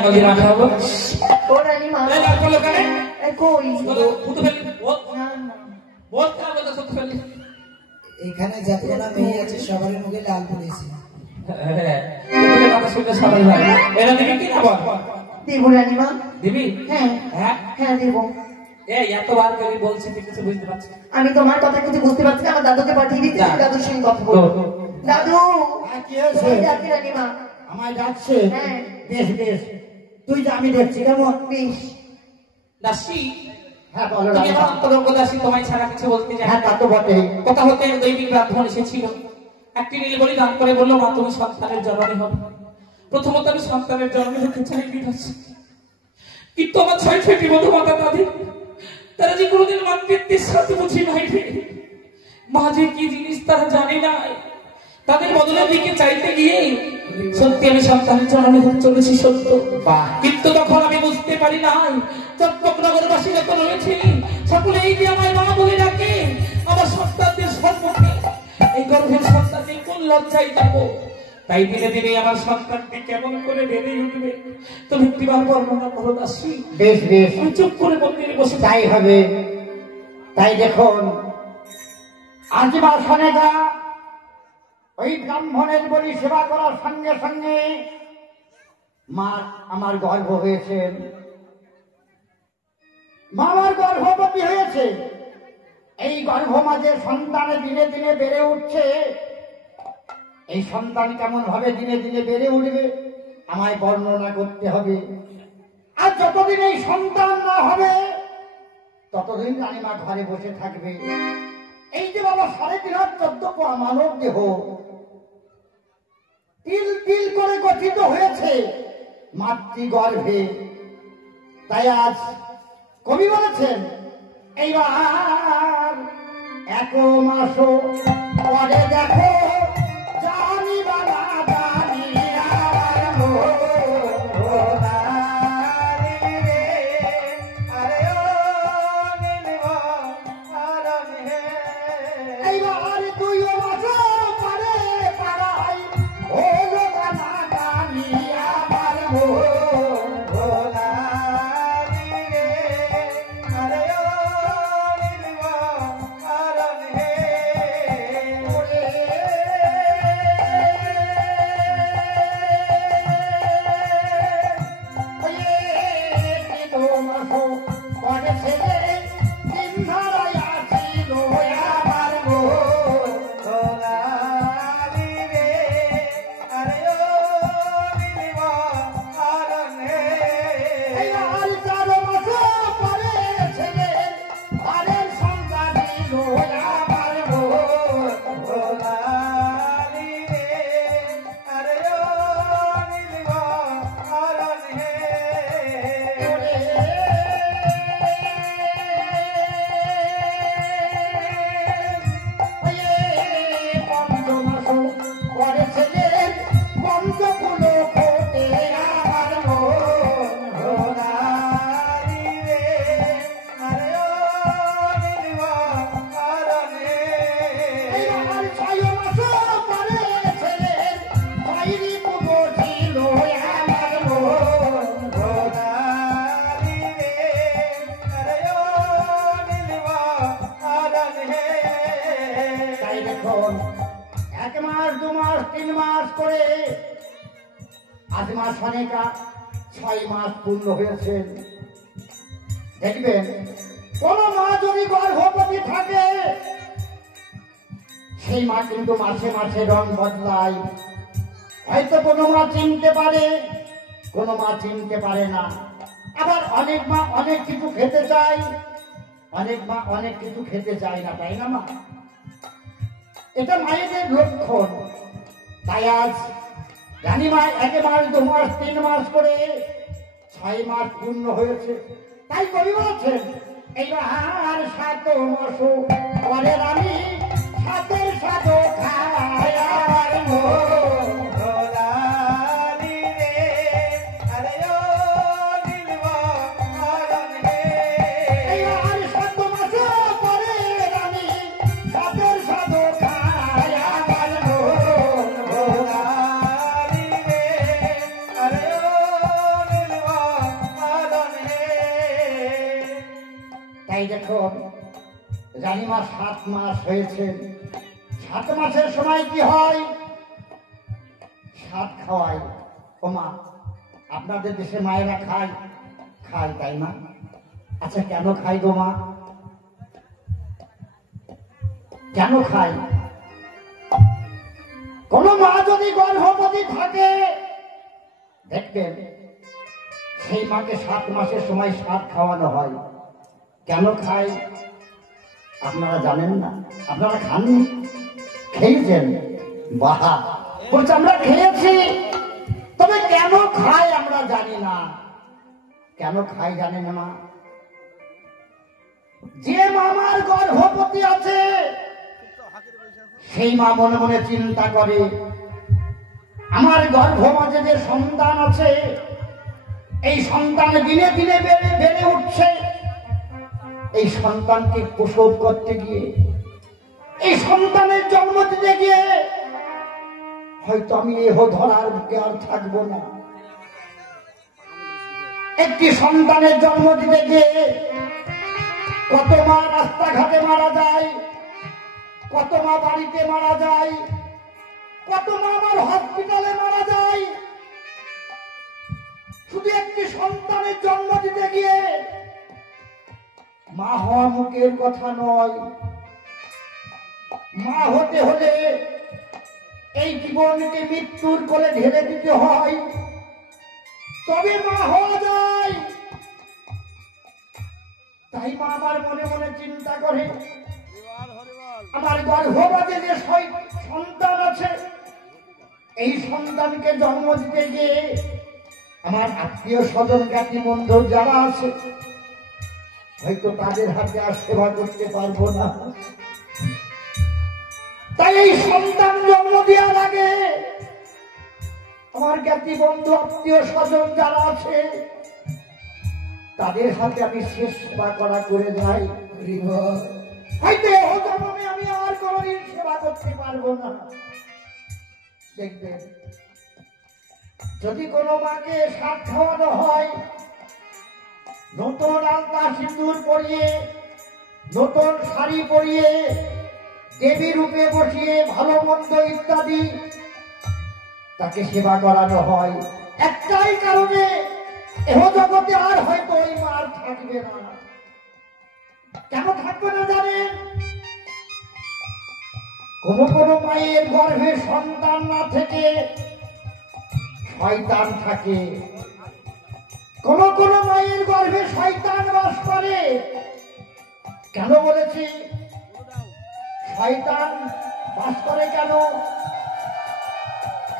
আমাদের রাখাবো ও রানী মা এই লাল পলো কানে এই কই ফুটো ফেলি বহুত না না বহুত না বলে সব ফেলি এখানে যতটা মেয়ে আছে সবার মুখে লাল পড়েছে। হ্যাঁ তুমি কথা শুনতে সবাই ভাই এরা দিবি কি না বল দেব রানী মা দিবি হ্যাঁ হ্যাঁ হ্যাঁ দেব এই এতবার করে বলছি তুই কিছু বুঝতে পারছিস আমি তোমার কথা কিছু বুঝতে পারছি না আমার দাদুকে পাঠিয়ে দিচ্ছি যা। দাদুর সঙ্গে কথা বলবো দাদু হ্যাঁ, কি হয়েছে? ওই ডাকি রানী মা আমায় ডাকছে? হ্যাঁ। বেশ বেশ, তুই যা, আমি দেখছি কেমন। বেশ দাসী হ্যাঁ বলো তুমি রানীমা। আমার অন্তরঙ্গ দাসী তোমায় ছাড়া কিছু বলতে জানি হ্যাঁ না তা তো বটে। কথা হতে দৈবিক ব্রাহ্মণ এসেছিল একটি নীলবলি দান করে বললো মা তুমি সন্তানের জননী হবে প্রথমত আমি সন্তানের জননী হতে চাই বিধাসী কিন্তু আমার 6টি মধু মাতা দাদি তারা যে কোনোদিন মাতৃত্বের সাথে বুঝি নাই রে মা যে কি জিনিস তারা জানে না তাদের বদলের দিকে চাইতে গিয়ে সত্যি আমি সন্তানের জননী হতে চলেছি সত্য কিন্তু তখন আমি বুঝতে পারি না চট্টগ্রামবাসী যত রয়েছে সকলে এই যে আমায় মা বলে ডাকে আমার সন্তানদের সম্মুখে এই গর্ভের সন্তানকে কোন লজ্জায় যাব তাই দিনে দিনে আমার সন্তানটি কেমন করে বেড়ে উঠবে তুমি একটিবার বর্ণনা করো দাসী বেশ বেশ, আমি চুপ করে মন্দিরে বসে তাই হবে। তাই দেখুন, আজ বা শোনেগা ওই ব্রাহ্মণের বলি সেবা করার সঙ্গে সঙ্গে মা আমার গর্ভ হয়েছেন, মা আমার গর্ভবতী হয়েছে। এই গর্ভ মাঝে সন্তানে দিনে দিনে বেড়ে উঠছে। এই সন্তান কেমন ভাবে দিনে দিনে বেড়ে উঠবে আমায় বর্ণনা করতে হবে। আর যতদিন এই সন্তান না হবে ততদিন রানীমা ঘরে বসে থাকবে। এই যে বাবা 3.5 হাত 14 পা মানব দেহ তিল তিল করে গঠিত হয়েছে মাতৃগর্ভে। তাই আজ কবি বলেছেন এইবার 1 মাস পরে দেখো জানি বাবা জানি আর মোরারি রে, আরে ও নীলবা আরাম হে। এইবার 2 মাস পরে পাড়াই হলো গানা গানি আমার মোরারি রে, আরে ও নীলবা আরাম হে। তাই দেখুন 1 মাস 2 মাস 3 মাস করে আজ মাস অনেকা 6 মাস পূর্ণ হয়েছে। দেখবেন কোন মা যদি গর্ভবতী থাকে সেই মা কিন্তু মাসে মাসে রং বদলায়। হয়তো কোনো মা চিনতে পারে, কোনো মা চিনতে পারে না। আবার অনেক মা অনেক কিছু খেতে চায়, অনেক মা অনেক কিছু খেতে চায় না, তাই না মা? এটা মায়েদের লক্ষণ। তাই আজ রানীমা 1 মাস 2 মাস 3 মাস করে 6 মাস পূর্ণ হয়েছে। তাই কবি বলেছেন এইবার 7 মাস পরে রানী সাতের সাধো খায় আর মোরারি রে, আরে ও নীলবা আরাম হে। এইবার 7 মাস পরে রানী সাতের সাধো খায় আর মোরারি রে, আরে ও তাই দেখুন রানীমা 7 মাস হয়েছে। 7 মাসের সময় কি হয়? সাত খাওয়াই। ও মা, আপনাদের দেশে মায়েরা খায়? খায়, তাই না? আচ্ছা, কেন খাই গো মা? কেন খাই? কোন মা যদি গর্ভবতী থাকে দেখবেন সেই মাকে 7 মাসের সময় 7 খাওয়ানো হয়। কেন খাই আপনারা জানেন না? আপনারা খাননি? খেয়েছেন? বাহ, বলছে আমরা খেয়েছি, তবে কেন খাই আমরা জানি না। কেন খাই জানেন না? যে মামার গর্ভবতী আছে সেই মা মনে মনে চিন্তা করে, আমার গর্ভ মাঝে যে সন্তান আছে, এই সন্তান দিনে দিনে বেড়ে উঠছে। এই সন্তানকে প্রসব করতে গিয়ে, এই সন্তানের জন্ম দিতে গিয়ে হয়তো আমি এহ ধরার বুকে আর থাকবো না। একটি সন্তানের জন্ম দিতে গিয়ে কত মা রাস্তাঘাটে মারা যায়, কত মা বাড়িতে মারা যায়, কত মা আমার হসপিটালে মারা যায়। শুধু একটি সন্তানের জন্ম দিতে গিয়ে মা হওয়া মুখের কথা নয়। মা হতে হলে এই জীবনকে মৃত্যুর কোলে ঢেলে দিতে হয়, তবে মা হওয়া যায়। তাই মা আমার মনে মনে চিন্তা করে, আমার গর্ভবাদে যে সন্তান আছে, এই সন্তানকে জন্ম দিতে গিয়ে আমার আত্মীয় স্বজন জ্ঞাতি বন্ধু যারা আছে হয়তো তাদের হাতে আর সেবা করতে পারবো না। তাই এই সন্তান জন্ম দেওয়ার আগে আমার জ্ঞাতি বন্ধু আত্মীয় স্বজন যারা আছে তাদের হাতে আমি শেষ সেবা করা করে যাই। হয়তো আমি আর কোনদিন সেবা করতে পারবো না। দেখবেন যদি কোনো মাকে 7 খাওয়ানো হয়, নতুন আলতা সিঁদুর পরিয়ে, নতুন শাড়ি পরিয়ে, দেবী রূপে বসিয়ে, ভালো মন্দ ইত্যাদি তাকে সেবা করানো হয়। একটাই কারণে, এহ জগতে আর হয়তো ওই মার থাকবে না। কেন থাকবে না জানেন? কোন কোন মায়ের গর্ভে সন্তান না থেকে শয়তান থাকে। কোন কোন মায়ের গর্ভে শয়তান বাস করে। কেন বলেছি শয়তান বাস করে? কেন?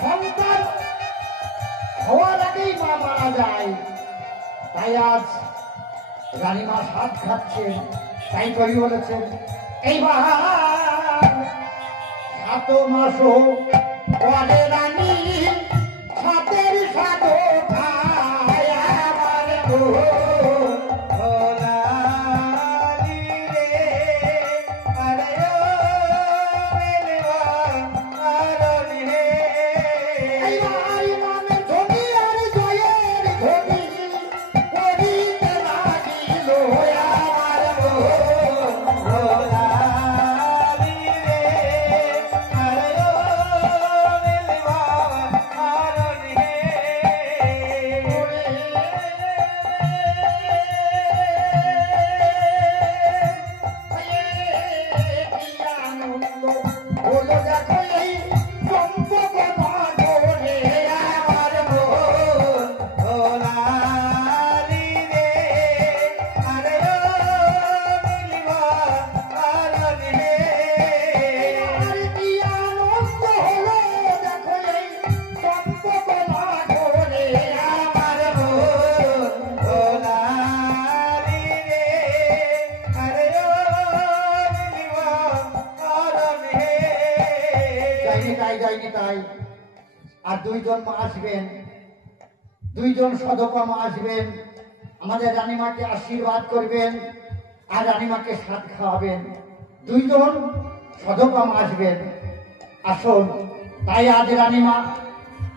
সন্তান হওয়ার আগেই মা মারা যায়। তাই আজ রানীমা 7 খাচ্ছেন। তাই কবি বলেছেন, এইবার 7 মাস পরে রানী 7-এর 7 খায় আমার আর 2 জন মা আসবেন, 2 জন সদকা মা আসবেন, আমাদের রানীমাকে আশীর্বাদ করবেন আর রানীমাকে 7 খাওয়াবেন। 2 জন সদকা মা আসবেন। আসুন, তাই আজ রানীমা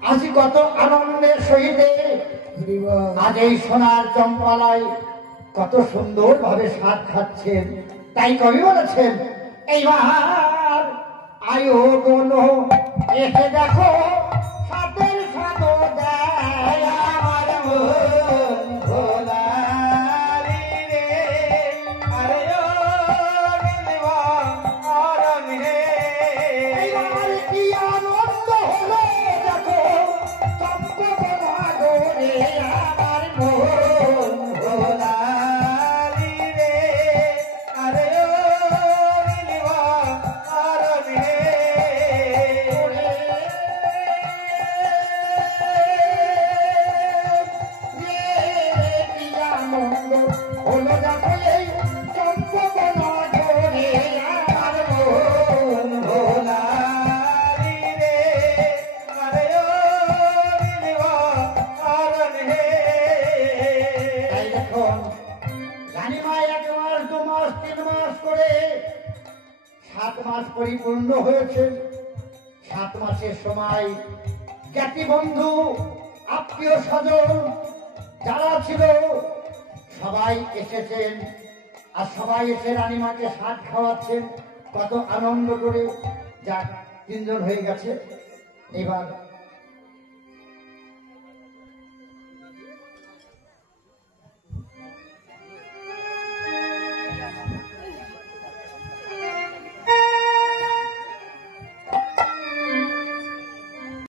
আজ কত আনন্দের সহিত আজ এই সোনার চম্পালায় কত সুন্দর ভাবে স্বাদ খাচ্ছেন। তাই কবি বলেছেন, এইবার আয়ো বলো এসে দেখো স্বাদের স্বাদ দেয় আমার মন ভোলারি রে। আরে ও নীলবা আরণ রে, এইবার কি আনন্দ হলো দেখো চম্পকনা গোরে আমার মন ভোলারি রে। আরে ও নীলবা আরণ রে। হলো দেখো এই চম্পকনা গোরে আমার মন ভোলারি রে। আরে ও নীলবা আরণ রে। তাই দেখুন রানীমা 1 মাস 2 মাস 3 মাস করে 7 মাস পরিপূর্ণ হয়েছে। 7 মাসের সময় জ্ঞাতি বন্ধু আত্মীয় স্বজন যারা ছিল সবাই এসেছেন, আর সবাই এসে রানীমাকে স্বাদ খাওয়াচ্ছেন কত আনন্দ করে। যাক 3 জন হয়ে গেছে, এবার